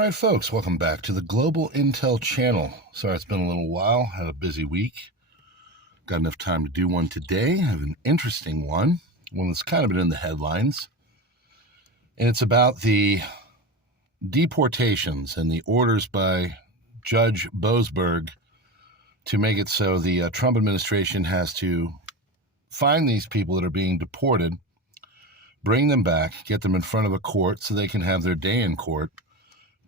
right, folks, welcome back to the Global Intel channel. Sorry, it's been a little while. Had a busy week. Got enough time to do one today. I have an interesting one that's kind of been in the headlines. And it's about the deportations and the orders by Judge Boasberg to make it so the Trump administration has to find these people that are being deported, bring them back, get them in front of a court so they can have their day in court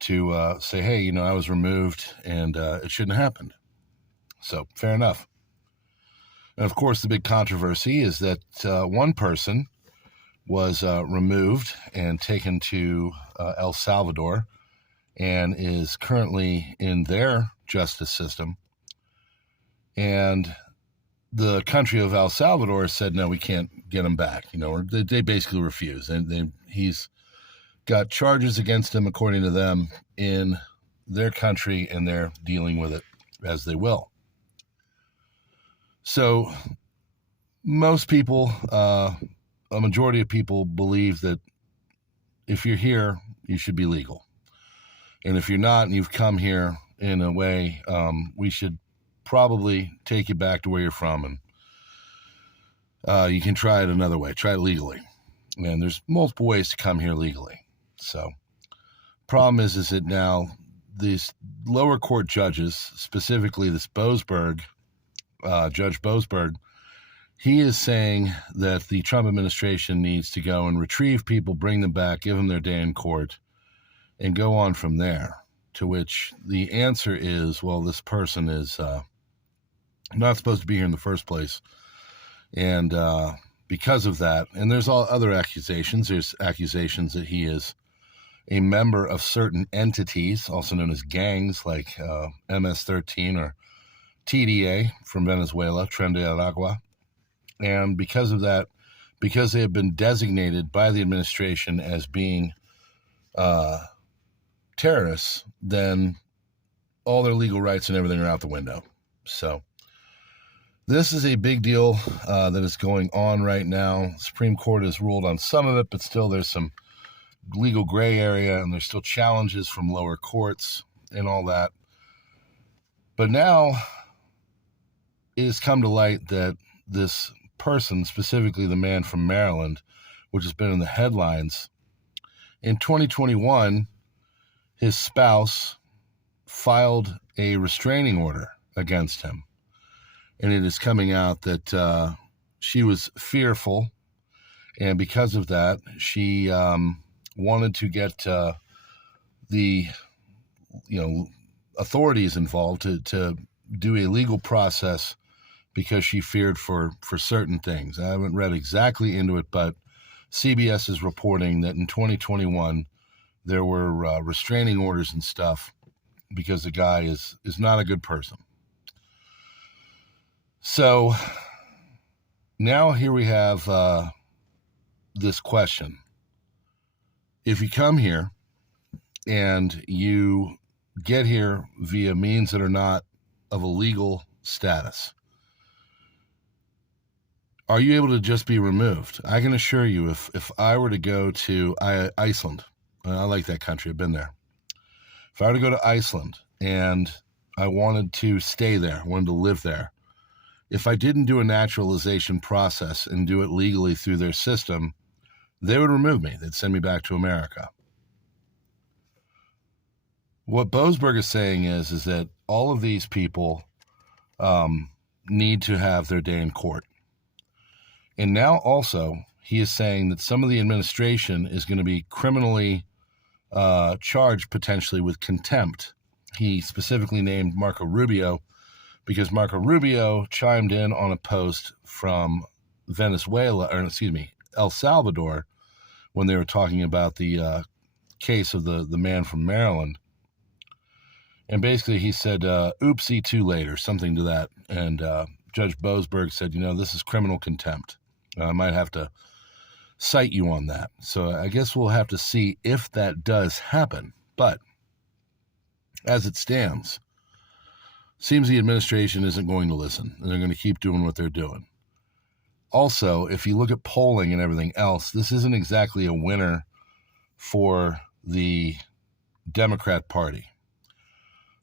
to say, hey, I was removed and it shouldn't have happened. So, fair enough. And of course, the big controversy is that one person was removed and taken to El Salvador and is currently in their justice system. And the country of El Salvador said, no, we can't get him back. Or they basically refuse. And he's got charges against him, according to them, in their country, and they're dealing with it as they will. So most people, a majority of people believe that if you're here, you should be legal. And if you're not and you've come here in a way, we should probably take you back to where you're from, and you can try it another way. Try it legally. And there's multiple ways to come here legally. So problem is that now these lower court judges, specifically this Boasberg, Judge Boasberg, he is saying that the Trump administration needs to go and retrieve people, bring them back, give them their day in court, and go on from there. To which the answer is, well, this person is not supposed to be here in the first place. And because of that, and there's all other accusations. There's accusations that he is a member of certain entities, also known as gangs, like MS-13 or TDA from Venezuela, Tren de Aragua. And because of that, because they have been designated by the administration as being terrorists, then all their legal rights and everything are out the window. So this is a big deal that is going on right now. The Supreme Court has ruled on some of it, but still there's some legal gray area, and there's still challenges from lower courts and all that. But now it has come to light that this person, specifically the man from Maryland, which has been in the headlines, in 2021, his spouse filed a restraining order against him. And it is coming out that she was fearful, and because of that, she wanted to get the authorities involved to do a legal process because she feared for certain things. I haven't read exactly into it, but CBS is reporting that in 2021 there were restraining orders and stuff because the guy is not a good person. So now here we have this question. If you come here and you get here via means that are not of a legal status, are you able to just be removed? I can assure you, if I were to go to Iceland, I like that country, I've been there. If I were to go to Iceland and I wanted to stay there, wanted to live there, if I didn't do a naturalization process and do it legally through their system, they would remove me. They'd send me back to America. What Boasberg is saying is that all of these people need to have their day in court. And now also he is saying that some of the administration is going to be criminally charged potentially with contempt. He specifically named Marco Rubio because Marco Rubio chimed in on a post from El Salvador, when they were talking about the case of the man from Maryland. And basically he said, oopsie, too late, or something to that. And Judge Boasberg said, this is criminal contempt. I might have to cite you on that. So I guess we'll have to see if that does happen. But as it stands, seems the administration isn't going to listen, and they're going to keep doing what they're doing. Also, if you look at polling and everything else, this isn't exactly a winner for the Democrat Party.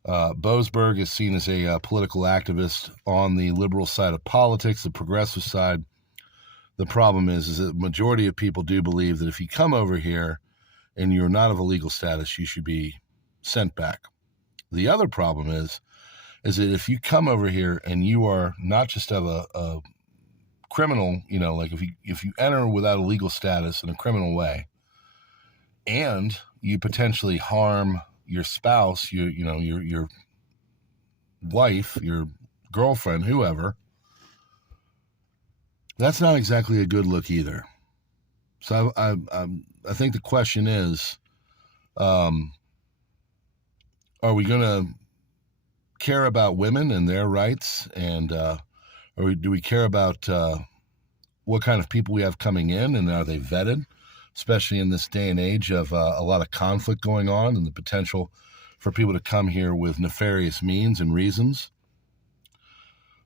Boasberg is seen as a political activist on the liberal side of politics, the progressive side. The problem is that the majority of people do believe that if you come over here and you're not of a legal status, you should be sent back. The other problem is that if you come over here and you are not just of a criminal, like if you enter without a legal status in a criminal way, and you potentially harm your spouse, your wife, your girlfriend, whoever, that's not exactly a good look either. So I think the question is, are we going to care about women and their rights, and or do we care about what kind of people we have coming in, and are they vetted, especially in this day and age of a lot of conflict going on and the potential for people to come here with nefarious means and reasons?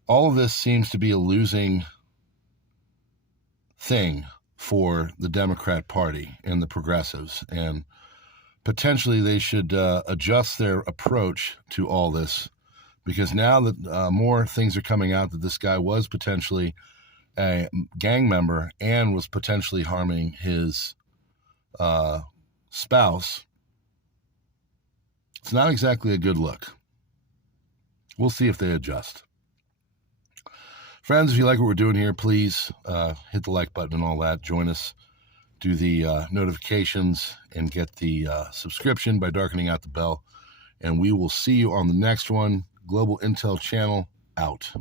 All of this seems to be a losing thing for the Democrat Party and the progressives, and potentially they should adjust their approach to all this, because now that more things are coming out that this guy was potentially a gang member and was potentially harming his spouse. It's not exactly a good look. We'll see if they adjust. Friends, if you like what we're doing here, please hit the like button and all that. Join us. Do the notifications and get the subscription by darkening out the bell. And we will see you on the next one. Global Intel Channel out.